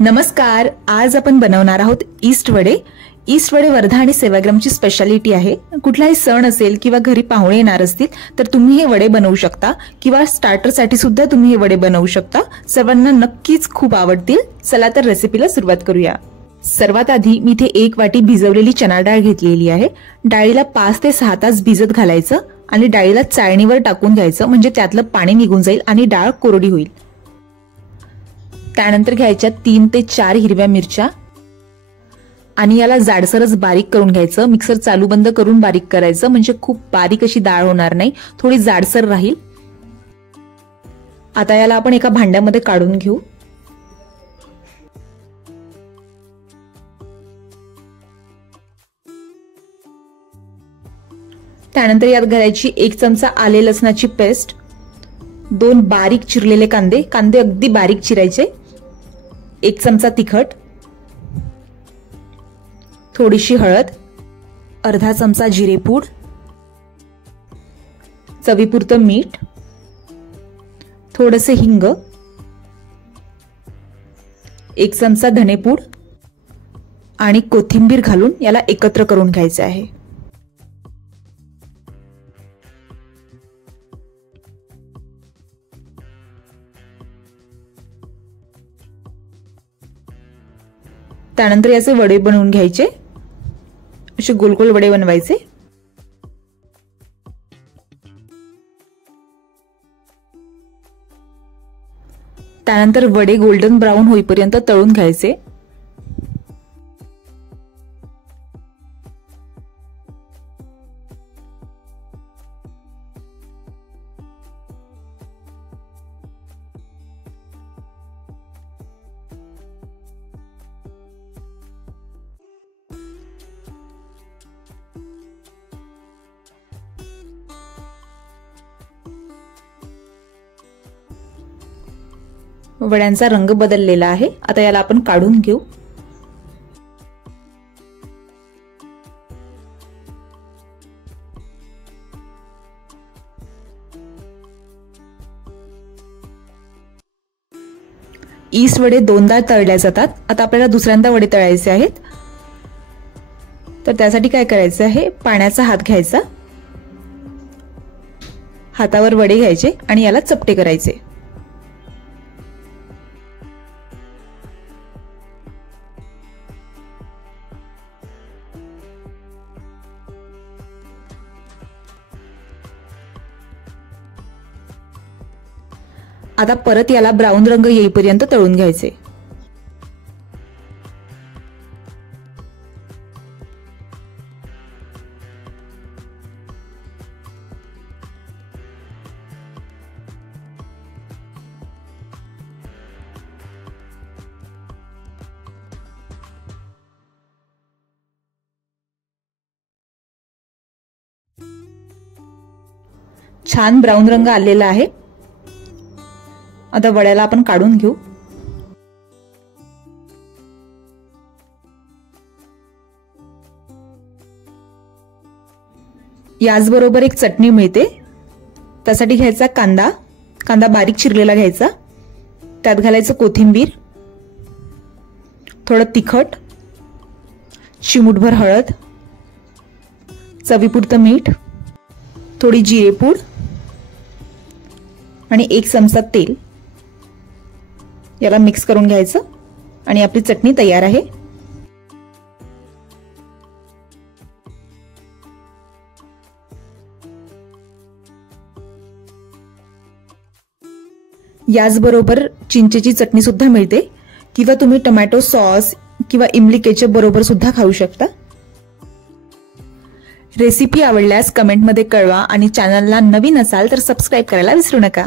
नमस्कार, आज आपण बनवणार आहोत ईस्ट वडे। ईस्ट वडे वर्धा आणि सेवाग्रामची स्पेशालिटी आहे। कुठलाही सण असेल किंवा घरी पाहुणे येणार असतील तर तुम्ही हे वडे बनवू शकता किंवा स्टार्टर साठी सुद्धा तुम्ही हे वडे बनवू शकता। सर्वांना नक्कीच खूप आवडतील। चला तर रेसिपीला सुरुवात करूया। सर्वात आधी मी इथे 1 वाटी भिजवलेली चणा डाळ घेतलेली आहे। डाळीला 5 ते 6 तास भिजत घालायचं आणि डाळीला चाळणीवर टाकून घ्यायचं, म्हणजे त्यातलं पाणी निघून जाईल आणि डाळ कोरडी होईल। त्यानंतर घ्यायच्या 3 ते 4 हिरव्या मिरच्या आणि याला जाडसरच बारीक करून घ्यायचं। मिक्सर चालू बंद करून बारीक करायचं, म्हणजे खूप बारीक अशी डाळ होणार नाही, थोडी जाडसर राहील। आता याला आपण एका भांड्यामध्ये काढून घेऊ। त्यानंतर यात घालायची 1 चमचा आले लसणाची पेस्ट, 2 बारीक चिरलेले कांदे, कांदे अगदी बारीक चिरायचे, 1 चमचा तिखट, थोडीशी हळद, अर्धा चमचा जिरेपूड, चवीपुरतं मीठ, थोडेसे हिंग, 1 चमचा धनेपूड आणि कोथिंबीर घालून याला एकत्र करून घ्यायचे आहे। त्यानंतर याचे वडे बनवून घ्यायचे, असे गोल गोल वडे बनवायचे। त्यानंतर वडे गोल्डन ब्राउन होईपर्यंत तळून घ्यायचे। वड्यांचा रंग बदललेला आहे, आता याला आपण काढून घेऊ। ईस्ट वडे 2दा तळले जातात। आता आपल्याला दुसऱ्यांदा वडे तळायचे आहेत, तर त्यासाठी काय करायचं आहे, पाण्याचा हात घ्यायचा, हातावर वडे घ्यायचे आणि याला चपटे करायचे। आता परत याला ब्राऊन रंग येईपर्यंत तळून घ्यायचे। छान ब्राऊन रंग आलेला आहे। आता वड्याला आपण काढून घेऊ। याचबरोबर एक चटणी मिळते, त्यासाठी घ्यायचा कांदा, कांदा बारीक चिरलेला घ्यायचा, त्यात घालायचं कोथिंबीर, थोडं तिखट, चिमूटभर हळद, चवीपुरतं मीठ, थोडी जिरेपूड आणि 1 चमचा तेल। याला मिक्स करून घ्यायचं आणि आपली चटणी तयार आहे। याचबरोबर चिंचेची चटणी सुद्धा मिळते किंवा तुम्ही टोमॅटो सॉस किंवा इमली केचप बरोबर सुद्धा खाऊ शकता। रेसिपी आवडल्यास कमेंटमध्ये कळवा आणि चॅनलला नवीन असाल तर सबस्क्राइब करायला विसरू नका।